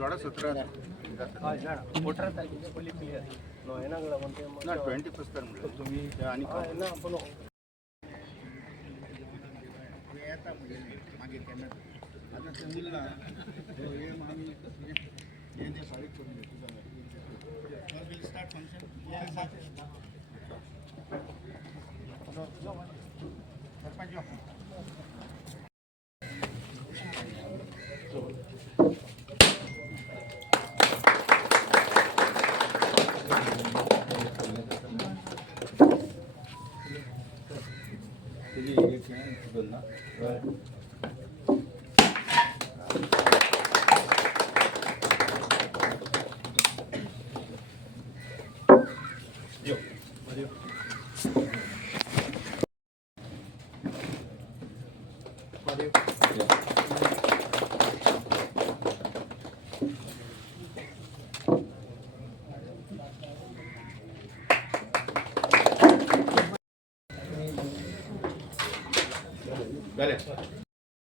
थोड़ा 17 वोटर फुली clear no है ना ना 20% म्हणलं तुम्ही आणि ना आपण येता म्हणजे मागे त्यांना आता ते मुलगा हे आम्ही यांच्या शाळेत करून देतो तुझा विल स्टार्ट फंक्शन सरपंच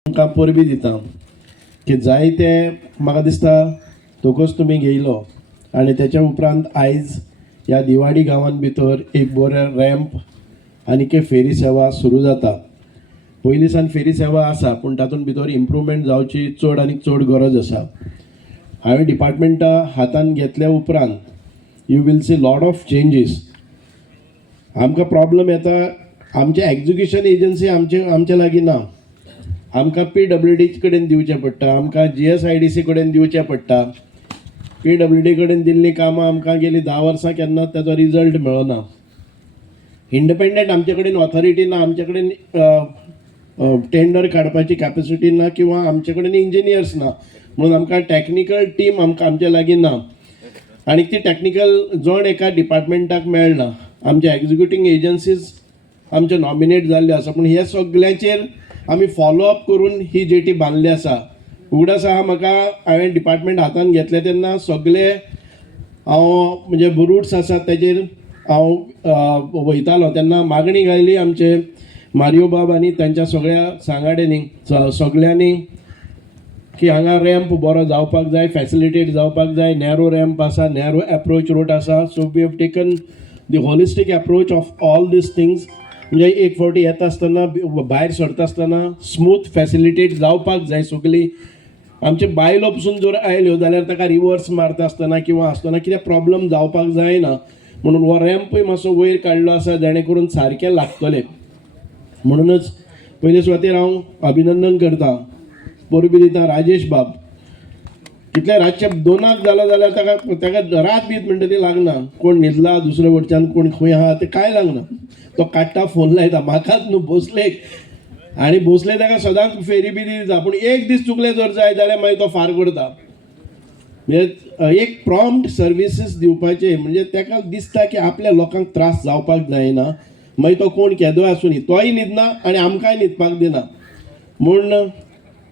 आमकां परबी दिता की जाय ते म्हाका दिसता तोकूच तुमी घेयलो आनी तेच्या उपरांत आयज ह्या दिवाडी गांवांत भितर एक बरो रॅम्प आनी फेरी सेवा सुरू जाता. पयलीं सावन फेरी सेवा आसा पूण तातूंत भितर इम्प्रूवमेंट जावची चड आनी चड गरज आसा. हांवें डिपार्टमेंटा हातान घेतल्या उपरांत you will see lot of changes. आमकां प्रॉब्लम येता आमचे एग्जिक्युशन एजन्सी आमचे लागीं ना. आमकां PWD कडेन दिवचें पडटा, आमकां GSIDC कडेन दिवचें पडटा. PWD कडेन दिल्लीं कामां आमकां गेलीं 10 वर्सां केन्ना ताचो रिजल्ट मेळना. इंडिपेंडंट आमचे कडेन ऑथॉरिटी ना, आमचे कडेन टेंडर काडपाची कॅपेसिटी ना किंवा आमचे कडेन इंजिनियर्स ना. म्हणून आमकां टॅक्निकल टीम आमचे लागीं ना आनी ती टॅक्निकल जण एका डिपार्टमेंटाक मेळना. आमचे एग्जिक्युटींग एजन्सीज आमचे नॉमिनेट जाल्ले आसा पूण हे सगळ्याचेर आमी फॉलोअप करून ही जेटी बांदली आसा. उगडास आहा म्हाका हांवें डिपार्टमेंट हातान घेतले तेन्ना सगळे हांव म्हणजे रूट्स आसात तेजेर हांव वयतालो तेन्ना मागणी घायली आमचे मारियो बाब आनी तांच्या सगळ्या सांगाड्यांनी सगळ्यांनी की हांगा रॅम्प बरो जावपाक जाय, फॅसिलिटेट जावपाक जाय. नॅरो रॅम्प आसा, नॅरो एप्रोच रोड आसा. So we have taken the holistic approach of all these things. म्हणजे एक फावटी येता आसतना भायर सरता आसतना स्मूथ फॅसिलिटेट जावपाक जाय सगळी. आमचे बायलो पसून जर आयल्यो जाल्यार ताका रिवर्स मारता आसतना किंवा आसतना कितें प्रॉब्लम जावपाक जायना म्हणून हो रॅम्पूय मातसो वयर काडलो आसा जेणे करून सारकें लागतलें. म्हणूनच पयले सुवातेर हांव अभिनंदन करता, परबी दिता राजेश बाब. कितले रातचे 2 जालो जाल्यार ताका रात बीत म्हणटा ती लागना. कोण न्हिदला दुसरे वटच्यान कोण खंय आहा ते कांय लागना. तो काडटा फोन लायता म्हाकाच न्हू भोसलेक आनी भोसले ताका सदांच फेरी बी दिता पूण एक दीस चुकले जर जाय जाल्यार मागीर तो फार करता. म्हणजे एक प्रॉम्प्ट सर्विसीस दिवपाचे म्हणजे ताका दिसता की आपल्या लोकांक त्रास जावपाक जायना. मागीर तो कोण केदोय आसूं न्ही तोय न्हिदना आनी आमकांय न्हिदपाक दिना. म्हूण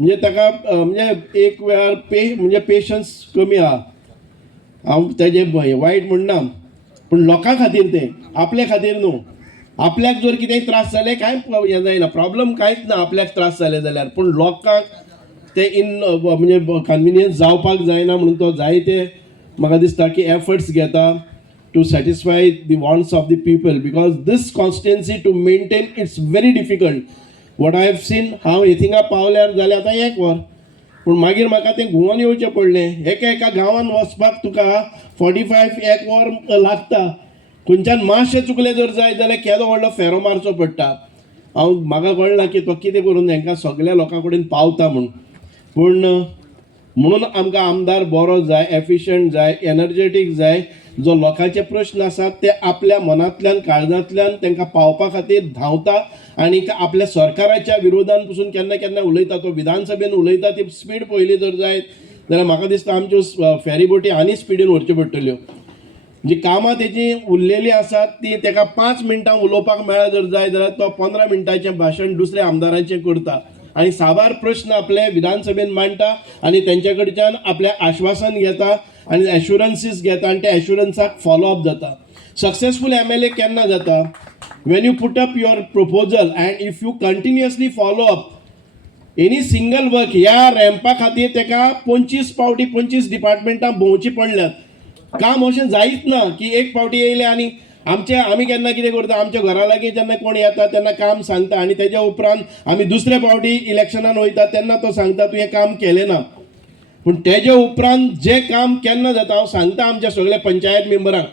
म्हणजे ताका म्हणजे एक वेळार म्हणजे पेशन्स कमी आहा. हांव तेजे वायट म्हणना पूण लोकां खातीर तें आपल्या खातीर न्हू. आपल्याक जर कितेंय त्रास जाले कांय हें जायना, प्रॉब्लम कांयच ना आपल्याक त्रास जाले जाल्यार. पूण लोकांक ते म्हणजे कन्विनियन्स जावपाक जायना म्हणून तो जायते म्हाका दिसता की एफर्ट्स घेता to satisfy the wants of the people. Because this constituency to maintain it's very difficult. What I have seen हांव हिथिंगा पावल्यार जाल्यार आतां 1 वर पूण मागीर म्हाका तें घुंवन येवचें पडलें. एका गांवांत वचपाक तुका 45 1 वर लागता. खंयच्यान मातशें चुकलें जर जाय जाल्यार केदो व्हडलो फेरो मारचो पडटा. म्हाका कळना की तो कितें करून हांकां सगळ्या लोकां कडेन पावता म्हणून. पूण म्हणून आमकां आमदार बरो जाय, एफिशियंट जाय, एनर्जेटीक जाय, जो लोकांचे प्रश्न आसात ते आपल्या मनांतल्यान काळजांतल्यान तांकां पावपा खातीर धांवता आनी आपल्या सरकाराच्या विरोधान पसून केन्ना केन्ना उलयता. तो विधानसभेन उलयता ती स्पीड पयली जर जायत जाल्यार म्हाका दिसता आमच्यो फेरी बोटी आनी स्पिडीन व्हरच्यो पडटल्यो. जी कामां तेची उरलेली आसात ती ताका 5 मिनटां उलोवपाक मेळ्ळा जर जाय जाल्यार तो 15 मिनटांचें भाशण दुसऱ्या आमदारांचें करता आनी साबार प्रश्न आपले विधानसभेन मांडटा आनी तेंचे कडच्यान आपलें आश्वासन घेता आनी एश्युरन्सीस घेता आनी त्या एश्युरन्साक फॉलो अप जाता. सक्सेसफूल MLA केन्ना जाता? when you put up your proposal and if you continuously follow up any single work. ह्या रॅम्पा खातीर ताका 25 पावटी 25 डिपार्टमेंटां भोंवची पडल्यात. काम अशें जायत ना की एक फावटी येयले आनी आमी केन्ना कितें करता, आमच्या घरा लागीं जेन्ना कोण येता तेन्ना काम सांगता आनी तेज्या उपरांत आमी दुसरे फावटी इलेक्शनान वयता तेन्ना तो सांगता तुवें काम केलें ना. पूण तेज्या उपरांत जें काम केन्ना जाता हांव सांगता आमच्या सगळ्या पंचायत मेंबरांक.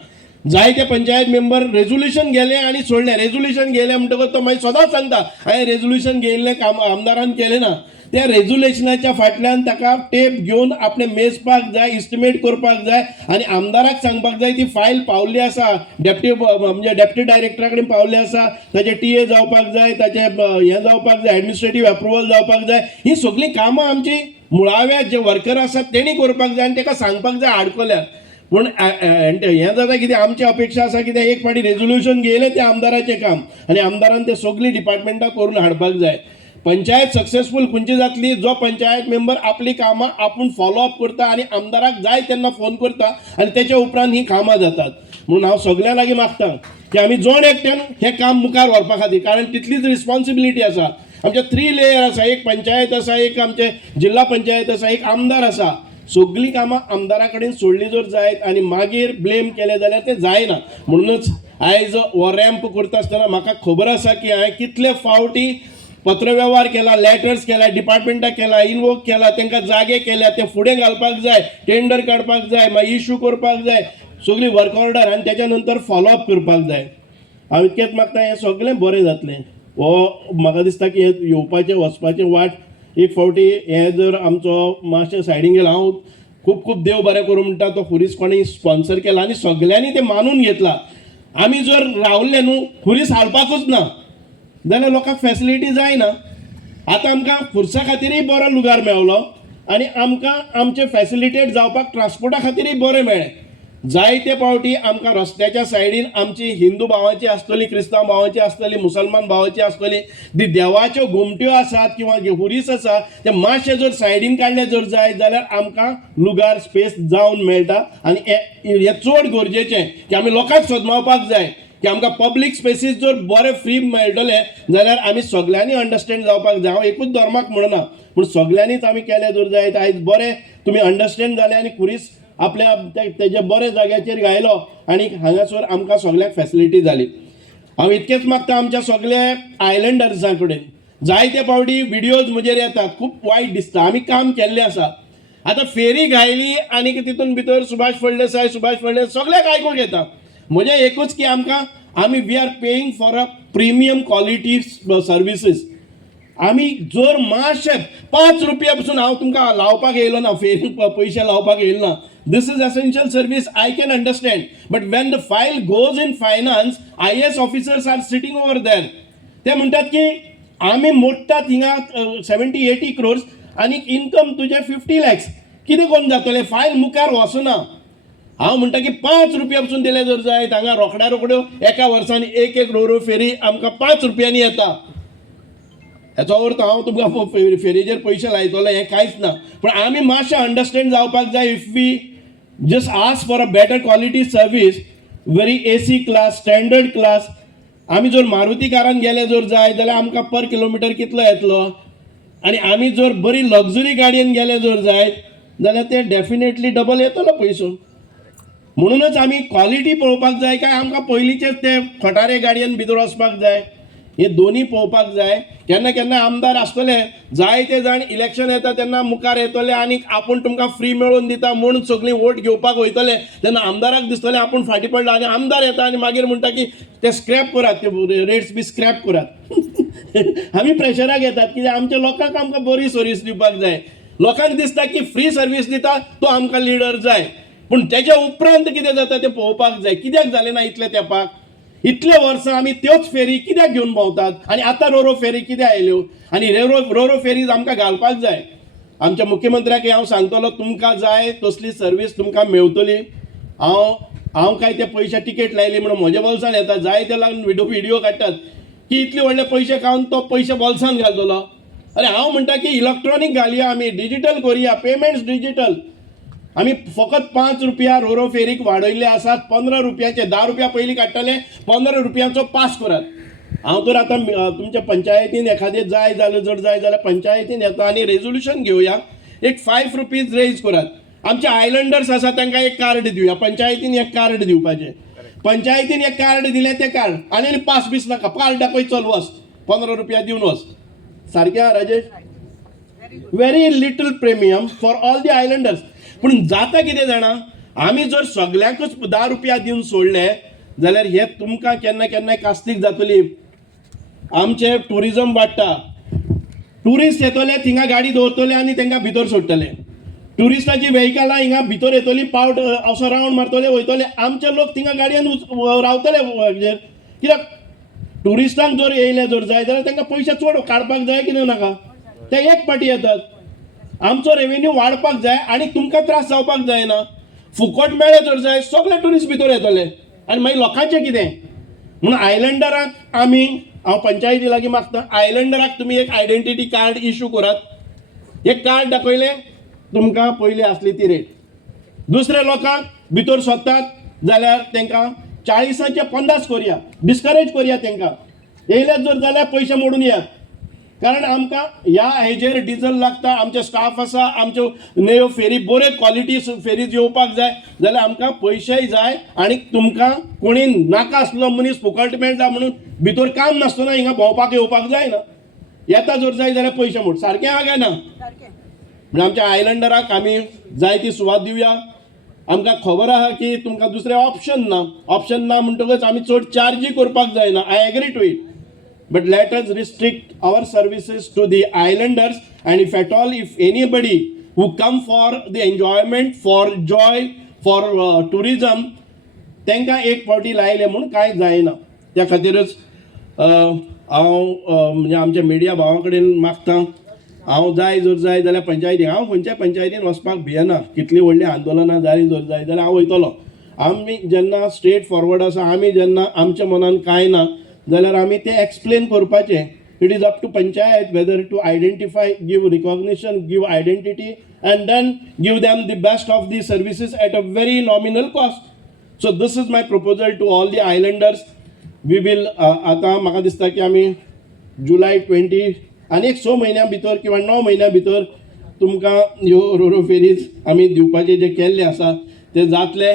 जायते पंचायत मेंबर रेजोल्युशन गेले आनी सोडले. रेजोल्युशन गेले म्हणटकच तो मागीर सदांच सांगता हांवें रेजोल्युशन गेल्लें काम आमदारान केलें ना. त्या रेजोल्युशनाच्या फाटल्यान ताका टेप घेवन आपणें मेजपाक जाय, इस्टिमेट करपाक जाय आनी आमदाराक सांगपाक जाय ती फायल पावल्ली आसा, डेप्टी डायरेक्टरा कडेन पावल्ली आसा, ताचे TA जावपाक जाय, ताचें हें जावपाक जाय, एडमिनिस्ट्रेटीव अप्रुवल जावपाक जाय. ही सगळीं कामां आमची मुळाव्या जे वर्कर आसात तेणी करपाक जाय आनी ताका सांगपाक जाय आडकोल्यार. पूण हें जाता कितें, आमची अपेक्षा आसा कितें, एक फावटी रेजोल्युशन गेलें तें आमदाराचें काम आनी आमदारान तें सगळीं डिपार्टमेंटां करून हाडपाक जाय. पंचायत सक्सेसफूल खंयची जातली जो पंचायत मेंबर आपली कामां आपूण फॉलो अप करता आनी आमदाराक जाय तेन्ना फोन करता आनी तेच्या उपरांत ही कामां जातात. म्हणून हांव सगळ्यां लागीं मागतां की आमी जोण एकट्यान हें काम मुखार व्हरपा खातीर, कारण तितलीच रिस्पॉन्सिबिलिटी आसा. आमचे 3 लेयर आसा, एक पंचायत आसा, एक आमचे जिल्हा पंचायत आसा, एक आमदार आसा. सगळीं कामां आमदारा कडेन सोडली जर जायत आनी मागीर ब्लेम केलें जाल्यार तें जायना. म्हणूनच आयज हो रॅम्प करता आसतना म्हाका खबर आसा की हांवें कितले फावटी पत्रव्यवहार केला, लेटर्स केला, डिपार्टमेंटाक केला, इनवोक केला, तांकां जागे केल्या, ते फुडें घालपाक जाय, टेंडर काडपाक जाय, मागीर इश्यू करपाक जाय, सगळी वर्क ऑर्डर आनी तेच्या नंतर फॉलो अप करपाक जाय. हांव इतकेंच मागता हें सगळें बरें जातलें. हो म्हाका दिसता की येवपाचें वचपाचें वाट एक फावटी हें जर आमचो मातशें सायडीन गेलो, हांव खूब खूब देव बरें करूं म्हणटा, तो खुरीस कोणी स्पॉन्सर केला आनी सगळ्यांनी तें मानून घेतला. आमी जर रावल्ले न्हू, खुरीस हाडपाकूच ना जाल्यार लोकांक फॅसिलिटी जायना. आतां आमकां खुर्सा खातीरय बरो लुगार मेळलो आनी आमकां आमचे फॅसिलिटेट जावपाक ट्रान्सपोर्टा खातीरय बरें मेळ्ळें. जायते फावटी आमकां रस्त्याच्या सायडीन आमची हिंदू भावांची आसतली, क्रिस्तांव भावांची आसतली, मुसलमान भावांची आसतली, दी देवाच्यो घुमट्यो आसात किंवा हुरीस आसा ते मातशे जर सायडीन काडले जर जाय जाल्यार आमकां लुगार स्पेस जावन मेळटा. आनी हें चड गरजेचें की आमी लोकांक सदमावपाक जाय की आमकां पब्लीक स्पेसीस जर बरे फ्री मेळटले जाल्यार आमी सगळ्यांनी अंडरस्टँड जावपाक जाय. हांव एकूच धर्माक म्हणना, पूण सगळ्यांनीच आमी केले जर जायत आयज बरें तुमी अंडरस्टँड जाले आनी खुरीस आपल्या तेजे बरे जाग्याचेर गायलो आनी हांगासर आमकां सगळ्यांक फॅसिलिटी जाली. हांव इतकेंच मागता आमच्या सगळ्या आयलँडर्सां कडेन. जायते फावटी विडियोज म्हजेर येतात, खूब वायट दिसता. आमी काम केल्लें आसा, आतां फेरी गायली आनी तितून भितर सुभाष फळदेसाय सगळ्याक आयकूंक येता. म्हजें एकूच की आमी we are paying for a premium quality services. आमी जर मातशे 5 रुपया पसून हांव तुमकां लावपाक येयलो ना, फेरी पयशे लावपाक येयलो ना. This is essential service, I can understand. But when the file goes in finance, IAS officers are sitting over there. ते म्हणटात की आमी मोडटात हिंगा 70-80 crores आनी इनकम तुजे 50 lakhs. कितें कोन्न जातलें? फायल मुखार वचना. हांव म्हणटा की 5 रुपया पसून दिले जर जायत हांगा रोखड्या रोखड्यो एका वर्सान एक रोरो फेरी आमकां 5 रुपयांनी येता. हेचो अर्थ हांव तुमकां फेरीचेर पयशे लायतलो हें कांयच ना. पूण आमी मातशें अंडरस्टँड जावपाक जाय. If we just ask for a better quality service, very AC class, standard class. आमी जर मारुती कारान गेले जर जाय जाल्यार आमकां पर किलोमिटर कितलो येतलो आनी आमी जर बरी लक्झरी गाडयेन गेले जर जायत जाल्यार ते डेफिनेटली डबल येतलो पयसो. म्हणूनच आमी क्वॉलिटी पळोवपाक जाय काय आमकां पयलींचेच ते खटारे गाडयेन भितर वचपाक जाय, हे दोनी पळोवपाक जाय. केन्ना केन्ना आमदार आसतले, जायते जाण इलेक्शन येता तेन्ना मुखार येतले आनी आपूण तुमकां फ्री मेळोवन दिता म्हणून सगळीं वोट घेवपाक वयतले. तेन्ना आमदाराक दिसतलें आपूण फाटीं पडला आनी आमदार येता आनी मागीर म्हणटा की ते स्क्रॅप करात, ते रेट्स बी स्क्रॅप करात. आमी प्रेशराक येतात कित्याक आमच्या लोकांक आमकां बरी सर्वीस दिवपाक जाय. लोकांक दिसता की फ्री सर्वीस दिता तो आमकां लिडर जाय, पूण तेच्या उपरांत कितें जाता तें पळोवपाक जाय. कित्याक जालें ना इतले तेंपाक? इतले वर्सां आमी त्योच फेरी कित्याक घेवन भोंवतात आनी आतां रोरो फेरी कित्याक आयल्यो आनी रोरो फेरीज आमकां घालपाक जाय. आमच्या मुख्यमंत्र्याक हांव सांगतलो तुमकां जाय तसली सर्वीस तुमकां मेळटली. हांव काय ते पयशे टिकेट लायली म्हणून म्हज्या बोल्सान येता, जाय ते लागून व्हिडिओ काडटात की इतले व्हडले पयशे खावन तो पयशे बोल्सान घालतलो. अरे हांव म्हणटा की इलेक्ट्रॉनीक घालया, आमी डिजिटल करुया, पेमेंट्स डिजिटल. आमी फकत 5 रुपया रोरो फेरीक वाडयल्ले आसात. 15 रुपयाचे 10 रुपया पयलीं काडटाले, 15 रुपयाचो पास करात. हांव तर आतां तुमच्या पंचायतीन एखादें जाय जाल्यार जर जाय जाल्यार पंचायतीन येता आनी रेजोल्युशन घेवया, एक 5 रुपीज रेज करात. आमचे आयलंडर्स आसा तांकां एक कार्ड दिवया, पंचायतीन एक कार्ड दिवपाचें. पंचायतीन एक कार्ड दिलें तें कार्ड आनी पास बीस नाका, कार्ड दाखय चल वच, 15 रुपया दिवन वच. सारकें आहा Rajesh? Very little premium for all the islanders. पूण जाता कितें जाणा, आमी जर सगळ्यांकच 10 रुपया दिवन सोडले जाल्यार हे तुमकां केन्ना केन्नाय कास्तीक जातली. आमचे टुरिजम वाडटा, टुरिस्ट येतले थिंगा गाडी दवरतले आनी तांकां भितर सोडटले. टुरिस्टाची व्हेहिकलां हिंगा भितर येतली, पावट असो रावंड मारतले वयतले, आमचे लोक थिंगा गाडयेन रावतले. कित्याक टुरिस्टांक जर येयले जर जाय जाल्यार तांकां पयशे चड काडपाक जाय कितें नाका, ते एक पाटी येतात. आमचो रेव्हेन्यू वाडपाक जाय आनी तुमकां त्रास जावपाक जायना. फुकट मेळे जर जाय सगळे टुरिस्ट भितर येतले आनी मागीर लोकांचें कितें म्हणून आयलंडराक हांव पंचायती लागीं मागता, आयलंडराक तुमी एक आयडेंटिटी कार्ड इश्यू करात. एक कार्ड दाखयलें तुमकां पयलीं आसली ती रेट. दुसरे लोकांक भितर सोदतात जाल्यार तांकां 40चे 50 करया, डिस्करेज करया तांकां. येयलेच जर जाल्यार पयशे मोडून येयात. कारण आमकां ह्या हेजेर डिझल लागता, आमचे स्टाफ आसा, आमच्यो नेयो फेरी बऱ्यो क्वॉलिटी फेरीज येवपाक जाय जाल्यार आमकां पयशेय जाय. आनी तुमकां कोणी नाका आसलो मनीस फुकट मेळटा म्हणून भितर काम नासतना हिंगा भोंवपाक येवपाक जायना. येता जर जाय जाल्यार पयशे मोड. सारकें आहा काय ना? म्हणजे आमच्या आयलंडराक आमी जाय ती सुवात दिवया. आमकां खबर आहा की तुमकां दुसरे ऑप्शन ना म्हणटकच आमी चड चार्जी करपाक जायना. I agree to it. But let us restrict our services to the islanders, and if at all, if anybody who come for the enjoyment, for joy, for tourism, तांकां एक फावटी लायले म्हणून कांय जायना. त्या खातीरच हांव म्हणजे आमच्या मिडिया भावां कडेन मागतां, हांव जाय जर जाय जाल्यार पंचायतीन, हांव खंयच्याय पंचायतीन वचपाक भियेना. कितलीं व्हडलीं आंदोलनां जालीं जर जाय जाल्यार हांव वयतलों. आमी जेन्ना स्ट्रेट फॉरवर्ड आसा, आमी जेन्ना आमच्या मनान कांय ना जाल्यार आमी ते एक्सप्लेन करपाचें. It is up to panchayat whether to identify, give recognition, give identity and then give them the best of the services at a very nominal cost. So this is my proposal to all the islanders. We will आता म्हाका दिसता की आमी जुलय 20 आनी एक 6 म्हयन्या भितर किंवा 9 म्हयन्या भितर तुमकां ह्यो रोरो फेरीज आमी दिवपाचे जे केल्ले आसा ते जातले.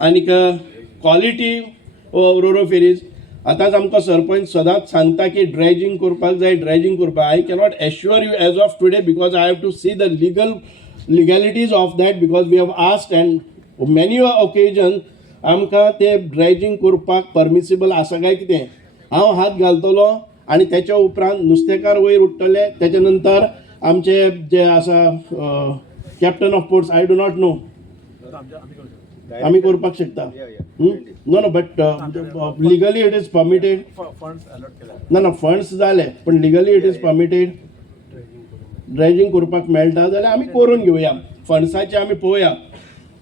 आनीक क्वॉलिटी रोरो फेरीज आतांच आमकां सरपंच सदांच सांगता की ड्रेजिंग करपाक जाय, ड्रेजिंग करपाक. I cannot assure you as of today because I have to see the legalities of that, because we have asked and many occasion आमकां ते ड्रेजिंग करपाक परमिसिबल आसा काय कितें. हांव हात घालतलो आनी तेच्या उपरांत नुस्तेकार वयर उठतले. तेच्या नंतर आमचे जे आसा captain of ports, I do not know, आमी करपाक शकता. No but legally it is permitted. ना फंड्स जाले पण legally it is permitted. Dredging करपाक मेळटा जाल्यार आमी करून घेवया. फंड्साचे आमी पळोवया.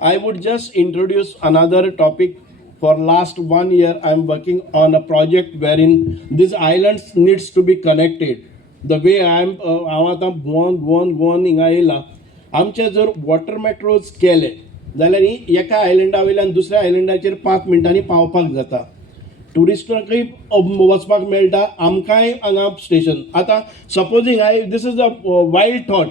I would just introduce another topic. For last 1 year I am working on a project where in these islands needs to be connected. The way हांव आतां गोवन हिंगा येयला. आमचे जर वॉटर मेट्रोज केले जाल्यार एका आयलंडा वयल्यान दुसऱ्या आयलंडाचेर 5 मिनटांनी पावपाक जाता. टुरिस्टांकय वचपाक मेळटा, आमकांय हांगा स्टेशन. आतां supposing this is a wild thought,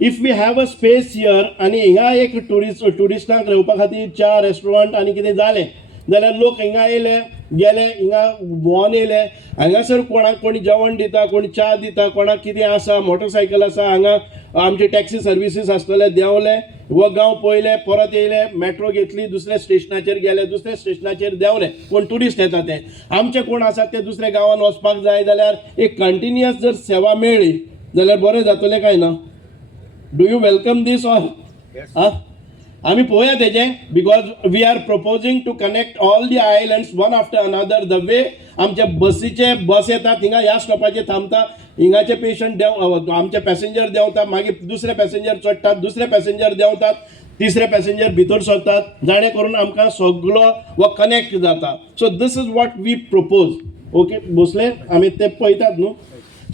if we have a space here आनी हिंगा एक टुरिस्टांक रावपा खातीर 4 रेस्टॉरंट आनी कितें जालें जाल्यार लोक हिंगा येयले गेले, हिंगा भोंवन येयले. हांगासर कोणाक कोणी जेवण दिता, कोणी च्या दिता, कोणाक कितें आसा, मोटरसायकल आसा, हांगा आमचे टॅक्सी सर्विसीस आसतले, देंवले, वो गांव पळयले, परत येयले, मेट्रो घेतली, दुसऱ्या स्टेशनाचेर गेले, दुसऱ्या स्टेशनाचेर देंवले. कोण टुरिस्ट येता ते, आमचे कोण आसा ते दुसऱ्या गांवांत वचपाक जाय जाल्यार एक कंटिन्युअस जर सेवा मेळ्ळी जाल्यार बरें जातलें काय ना. Do you welcome this all? आमी पळोवया तेजें, because we are proposing to connect all the islands one after another. The way आमच्या बसीचे बस येता थिंगा ह्या स्टॉपाचेर थांबता, हिंगाचे पेशंट देंव आमचे पॅसेंजर देंवता, मागीर दुसरे पॅसेंजर चडटात, दुसरे पॅसेंजर देंवतात, तिसरे पॅसेंजर भितर सरतात, जाणे करून आमकां सगळो वो कनेक्ट जाता. So this is what we propose. Okay Bhosale, आमी ते पळयतात न्हू.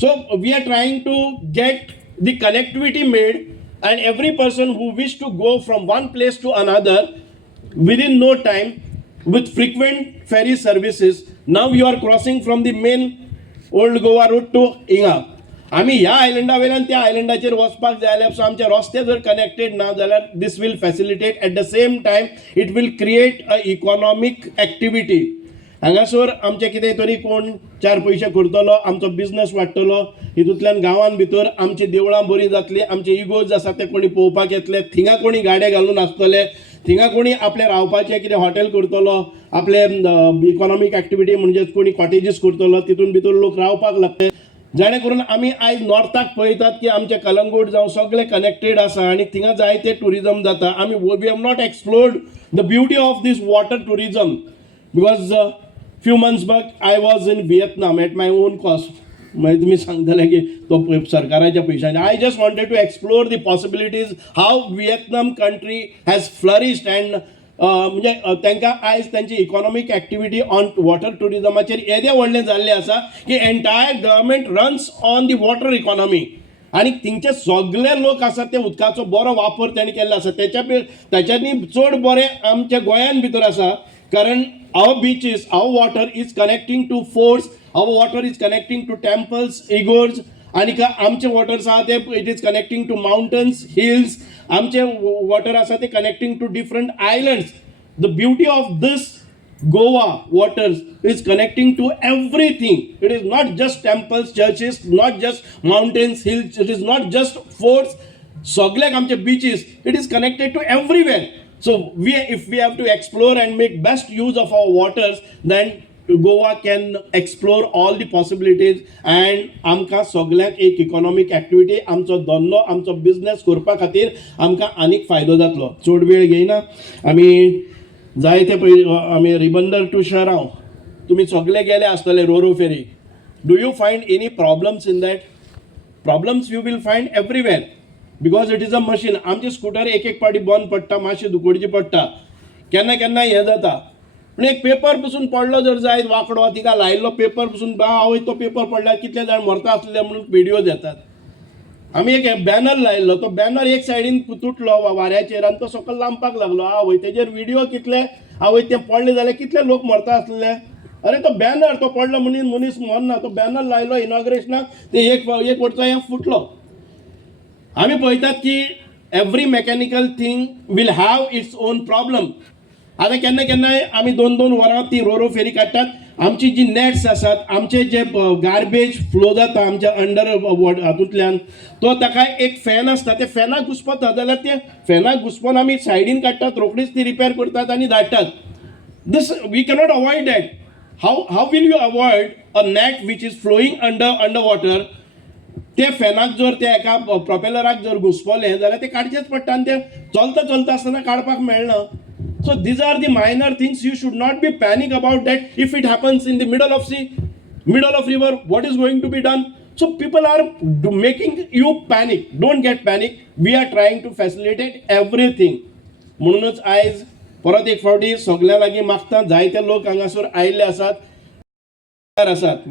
So we are trying to get the connectivity made and every person who wish to go from one place to another within no time with frequent ferry services. Now you are crossing from the main old Goa route to Inga. आमी ह्या आयलंडा वयल्यान त्या आयलंडाचेर वचपाक जाय जाल्यार आमचे रस्ते जर कनेक्टेड ना जाल्यार this will facilitate. At the same time it will create a economic activity. हांगासर आमचे कितें तरी कोण चार पयशे करतलो, आमचो बिझनस वाडटलो, हितूंतल्यान गांवान भितर आमची देवळां बरी जातली, आमचे इगोज आसा ते कोणी पळोवपाक येतले, थिंगा कोणी गाडे घालून आसतले, थिंगा कोणी आपले रावपाचें कितें हॉटेल करतलो, आपले इकॉनॉमीक एक्टिविटी म्हणजेच कोणी कॉटेजीस करतलो, तितून भितर लोक रावपाक लागले. जाणे करून आमी आयज नॉर्थाक पळयतात की आमचे कलंगूट जावं सगळे कनेक्टेड आसा आनी थिंगा जायते टुरिजम जाता. आमी we have not explored the beauty of this water tourism because few months back I was in Vietnam at my own cost. म्हणजे तुम्ही सांगताले की तो सरकाराच्या पैशांनी. I just wanted to explore the possibilities how Vietnam country has flourished and म्हणजे तांकां आयज त्यांची इकॉनॉमीक एक्टिविटी ऑन वॉटर टुरिजमाचेर येदें व्हडलें जाल्लें आसा की entire government runs on the water economy. आणि थिंगचे सगळे लोक आसात ते उदकाचो बरो वापर त्यांनी केल्लो आसा. त्याच्यानी चड बरें आमच्या गोंयान भितर आसा कारण our beaches, our water is connecting to forts, our water is connecting to temples, igors, आणि का आमचे वॉटर्स आहा ते it is connecting to mountains, hills. आमचे वॉटर आसा ते connecting to different islands. The beauty of this Goa waters is connecting to everything. It is not just temples, churches, not just mountains, hills, it is not just forts. सगळ्याक आमचे beaches, it is connected to everywhere. So if we have to explore and make best use of our waters, then Goa can explore all the possibilities and आमकां सगळ्यांक एक economic activity, आमचो धंदो, आमचो business करपा खातीर आमकां आनीक फायदो जातलो. चड वेळ घेयना, आमी जायते आमी रिबंदर टू शराव तुमी सगळे गेले आसतले RoRo ferry. Do you find any problems in that? Problems you will find everywhere because it is a machine. आमचे स्कूटर एक एक पाटी बंद पडटा, मातशें दुकोडची पडटा, केन्ना केन्ना हें जाता. पूण एक पेपर पसून पडलो जर जायत वांकडो, तिका लायिल्लो पेपर पसून आवय तो पेपर पडल्यार कितले जाण मरता आसले म्हणून व्हिडिओज येतात. आमी एक बॅनर लायिल्लो, तो बॅनर एक सायडीन तुटलो वाऱ्याचेर आनी तो सकयल लांबपाक लागलो. आवय तेजेर व्हिडिओ कितले, आवय ते पडले जाल्यार कितले लोक मरता आसले. अरे तो बॅनर तो पडलो मनीस मरना, तो बॅनर लायलो इनॉग्रेशनाक, ते एक वटचो हें फुटलो. आमी पळयतात की every mechanical thing will have its own problem. आतां केन्ना केन्नाय आमी 2-2 वरां ती रोरो फेरी काडटात. आमची जी नॅट्स आसात, आमचे जे गार्बेज फ्लो जाता आमच्या अंडर हातूंतल्यान, तो ताका एक फॅन आसता, ते फॅनाक घुस्पता जाल्यार ते फॅनाक घुस्पोवन आमी सायडीन काडटात, रोखडीच ती रिपेर करतात आनी धाडटात. This we cannot avoid that. How will you avoid a net which is flowing under water? ते फॅनाक जर ते एका प्रोपेलराक जर घुस्पलें जाल्यार ते काडचेच पडटा आनी ते चलता आसतना काडपाक मेळना. So these are the minor things. You should not be panic about that. If it happens in the middle of sea, middle of river, what is going to be done? So people are making you panic. Don't get panic. We are trying to facilitate everything. म्हणूनच आयज परत एक फावटी सगळ्या लागीं मागता, जायते लोक हांगासर आयिल्ले आसात.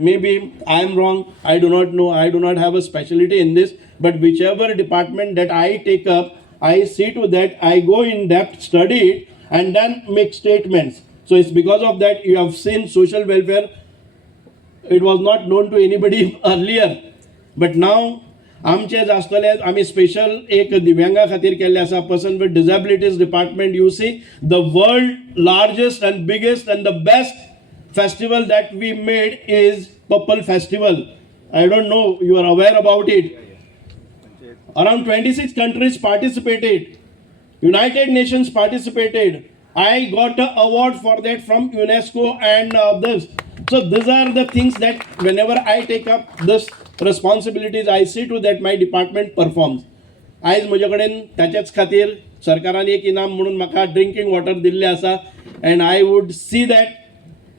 Maybe I am wrong, I do not know, I do not have a specialty in this, but whichever department that I take up, I see to that I go in depth, study it and then make statements. So it's because of that you have seen social welfare, it was not known to anybody earlier, but now आमचे आसतले आमी special एक दिव्यांगा खातीर केल्ले आसा. Person with disabilities department. You see the world largest and biggest and the best festival that we made is Purple Festival. I don't know you are aware about it. Around 26 countries participated. United Nations participated. I got an award for that from UNESCO and this. So these are the things that whenever I take up this responsibilities, I see to that my department performs. आयज म्हजे कडेन ताच्याच खातीर सरकारान एक इनाम म्हणून म्हाका ड्रिंकींग वॉटर दिल्लें आसा and I would see that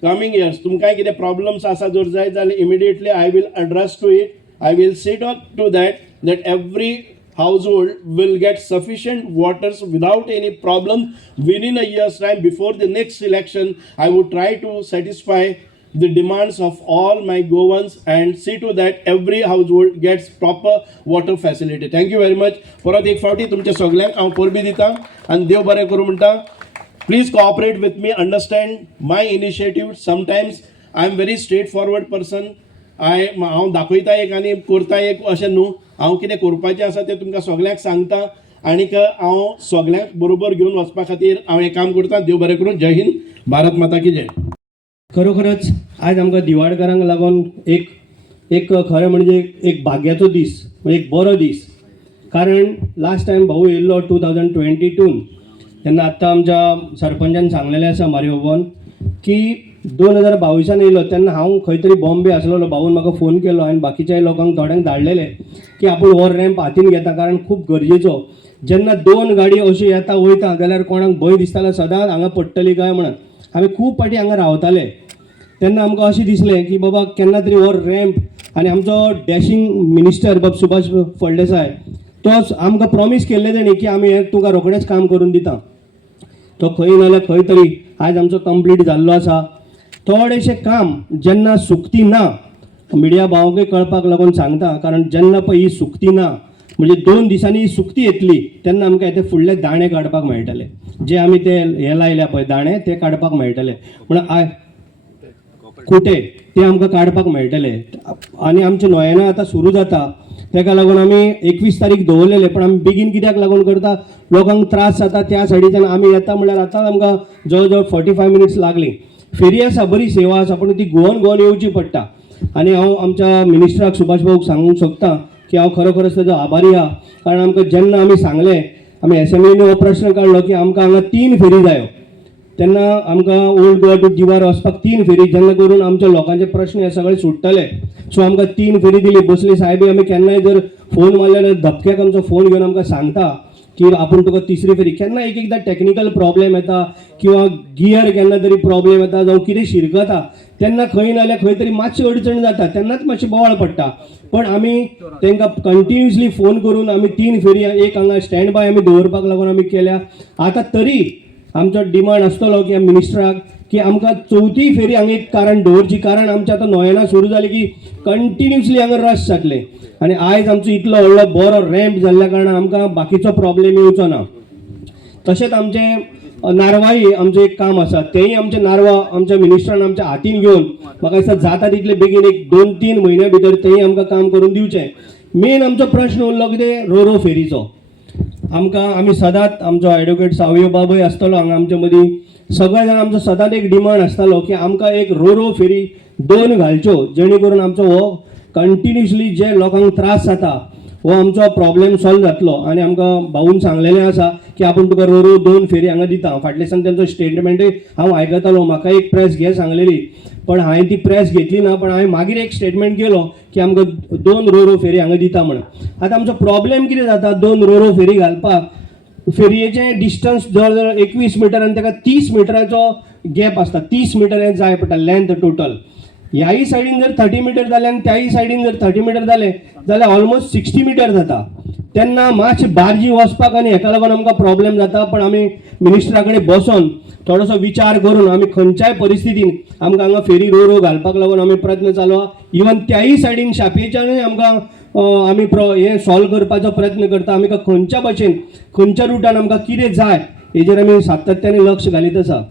coming years तुमकां कितें प्रॉब्लम्स आसा जर जाय जाल्यार immediately I will address to it I will see to that every household will get sufficient waters without any problem within a year's time. Before the next election, I would try to satisfy the demands of all my Goans and see to that every household gets proper water facility. Thank you very much. परत एक फावटी तुमच्या सगळ्यांक हांव परबी दिता आनी देव बरें करूं म्हणटा. Please cooperate with me, understand my initiative. Sometimes I am very straightforward person. हांव दाखयता एक आनी करता एक अशें न्हू. हांव कितें करपाचें आसा तें तुमकां सगळ्यांक सांगता आनीक हांव सगळ्यांक बरोबर घेवन वचपा खातीर हांव एक काम करता. देव बरें करूं. जय हिंद. भारत माता की जय. खरोखरच आज आमकां दिवाडकारांक लागून एक खरें म्हणजे एक भाग्याचो दीस, म्हणजे एक बरो दीस. कारण लास्ट टायम भाऊ येयल्लो 2022 तेन्ना आत्तां आमच्या सरपंचान सांगलेलें आसा मारियो बाबान की 2022 येयलो तेन्ना हांव खंय तरी बॉम्बे आसलेलो. भाऊन म्हाका फोन केलो आनी बाकीच्या लोकांक थोड्यांक धाडलेले की आपूण हो रॅम्प हातीन घेता कारण खूब गरजेचो. जेन्ना 2 गाडी अश्यो येता वयता जाल्यार कोणाक भंय दिसतालो सदांच हांगा पडटली काय म्हणून. आमी खूब फाटी हांगा रावताले तेन्ना आमकां अशें दिसलें की बाबा केन्ना तरी हो रॅम्प आनी आमचो डॅशिंग मिनिस्टर बाब सुभाष फळदेसाय तोच आमकां प्रॉमीस केल्लें तेणी की आमी हें तुका रोखडेंच काम करून दिता. तो खंय नाल्यार खंय तरी आज आमचो कंप्लीट जाल्लो आसा. थोडेशें काम जेन्ना सुकती ना मिडिया भावांकय कळपाक लागून सांगता कारण जेन्ना पळय ही सुकती ना म्हणजे 2 दिसांनी ही सुकती येतली तेन्ना आमकां ते फुडले दाणे काडपाक मेळटले. जे आमी ते हे लायल्या पळय दाणे ते काडपाक मेळटले म्हण कुटे ते आमकां काडपाक मेळटले. आनी आमचे नोयेना आतां सुरू जाता तेका लागून आमी 21 तारीख दवरलेले पण आमी बेगीन कित्याक लागून करता लोकांक त्रास जाता त्या सायडीच्यान आमी येता म्हणल्यार आतां आमकां जवळ जवळ 45 मिनिट्स लागली. फेरी आसा बरी सेवा आसा पण ती गोवन येवची पडटा. आनी हांव आमच्या मिनिस्टराक सुभाष भाऊक सांगूंक सोदता की हांव खरोखरच तेजो आभारी आहा. कारण आमकां जेन्ना आमी सांगलें आमी एसेंब्लीन हो प्रश्न काडलो की आमकां हांगा 3 फेरी जायो तेन्ना आमकां ओल्ड गोवा टू दिवार वचपाक 3 फेरी जेन्ना करून आमच्या लोकांचे प्रश्न हे सगळे सुट्टले. सो आमकां 3 फेरी दिली. बसले साहेब आमी केन्नाय जर फोन मारल्यार धपक्याक आमचो फोन घेवन आमकां सांगता की आपूण तुका 3री फेरी. केन्ना एकदां टॅक्निकल प्रॉब्लेम येता किंवा गियर केन्ना तरी प्रॉब्लेम येता जावं कितें शिरकता तेन्ना खंय नाल्यार खंय तरी मातशी अडचण जाता तेन्नाच मातशें बोवाळ पडटा. पण आमी तांकां कंटिन्युअसली फोन करून आमी 3 फेरी एक हांगा स्टँड बाय आमी दवरपाक लागून आमी केल्या. आतां तरी आमचो डिमांड आसतलो की मिनिस्टराक की आमकां 4थी फेरी हांगा एक कारण दवरची कारण आमचे आतां नोयेना सुरू जाली की कंटिन्युअसली हांगा रश जातले. आनी आयज आमचो इतलो व्हडलो बरो रॅम्प जाल्ल्या कारणान आमकां बाकीचो प्रॉब्लेम येवचो ना. तशेंच आमचे नारवाई आमचें एक काम आसा तेंय आमचे नारवा आमच्या मिनिस्टरान आमच्या हातीन घेवन म्हाका दिसता जाता तितले बेगीन एक 2-3 म्हयन्या भितर तेंय आमकां काम करून दिवचें. मेन आमचो प्रश्न उरलो कितें रो फेरीचो. आमी सदांच आमचो एडवोकेट सावयो बाबूय आसतलो हांगा आमचे मदीं. सगळे जाण आमचो सदांच एक डिमांड आसतालो की आमकां एक रो फेरी 2 घालच्यो जेणे करून आमचो हो कंटिन्युअसली जे लोकांक त्रास जाता हो आमचो प्रॉब्लेम सॉल्व जातलो. आनी आमकां भाऊन सांगलेलें आसा की आपूण तुका 2 फेरी हांगा दिता. फाटल्या दिसांनी तेंचो स्टेटमेंटूय हांव आयकतालो. म्हाका एक प्रेस घे सांगलेली पण हांवें ती प्रेस घेतली ना. पण हांवें मागीर एक स्टेटमेंट केलो की आमकां 2 रो फेरी हांगा दिता म्हणून. आतां आमचो प्रॉब्लेम कितें जाता 2 रो फेरी घालपाक फेरयेचें डिस्टन्स जवळ जवळ 21 मिटर आनी ताका 30 मिटराचो गॅप आसता. 30 मिटर हें जाय पडटा लेंथ टोटल. ह्याय सायडीन जर 30 मिटर जालें आनी त्याय सायडीन जर 30 मिटर जालें जाल्यार ऑलमोस्ट 60 मिटर जाता. तेन्ना मातशें बार्जी वचपाक आनी हेका लागून आमकां प्रॉब्लेम जाता. पण आमी मिनिस्टरा कडेन बसोन थोडोसो विचार करून आमी खंयच्याय परिस्थितीन आमकां हांगा फेरी रो घालपाक लागून आमी प्रयत्न चालू आहा. इवन त्याय सायडीन शापेच्यानूय आमकां आमी हें सॉल्व करपाचो प्रयत्न करता. आमकां खंयच्या भाशेन खंयच्या रुटान आमकां कितें जाय हेजेर आमी सातत्याने लक्ष घालीत आसा.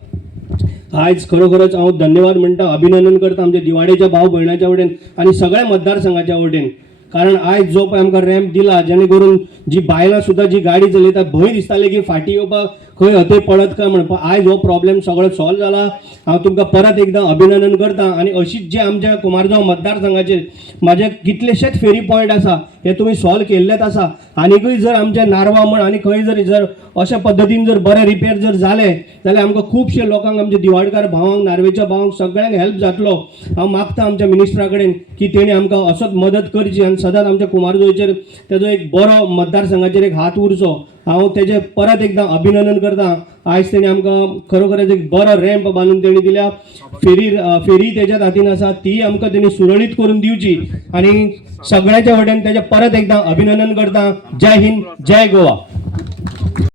आयज खरोखरच हांव धन्यवाद म्हणटा अभिनंदन करता आमच्या दिवाडेच्या भाव भयणाच्या वटेन आनी सगळ्या मतदारसंघाच्या वटेन. कारण आयज जो पळय आमकां रॅम्प दिला जेणे करून जी बायलां सुद्दां जी गाडी चलयता भंय दिसताले की फाटी येवपाक खंय हते पडत काय म्हणून. पण आयज हो प्रॉब्लेम सगळो सॉल्व जाला. हांव तुमकां परत एकदां अभिनंदन करता. आनी अशीच जे आमच्या कुमारगांव मतदारसंघाचेर म्हाजे कितलेशेच फेरी पॉयंट आसा हे तुमी सॉल्व केल्लेच आसा. आनीकूय जर आमचे नारवा म्हण आनी खंय जर अशा पद्दतीन जर बरे रिपेर जर जाले जाल्यार आमकां खुबशे लोकांक आमच्या दिवाडकार भावांक नार्वेच्या भावांक सगळ्यांक हेल्प जातलो. हांव मागता आमच्या मिनिस्टरा कडेन की तेणी आमकां असोच मदत करची आनी सदांच आमच्या कुमारजुंवेचेर तेजो एक बरो मतदारसंघाचेर एक हात उरचो, हांव तेजे परत एकदां अभिनंदन करता. आयज तेणी आमकां खरोखरच एक बरो रॅम्प बांदून तेणी दिल्या. फेरी तेज्याच हातीन आसा, ती आमकां तेणी सुरळीत करून दिवची आनी सगळ्याच्या वटेन तेजे परत एकदां अभिनंदन करता. जय हिंद, जय गोवा.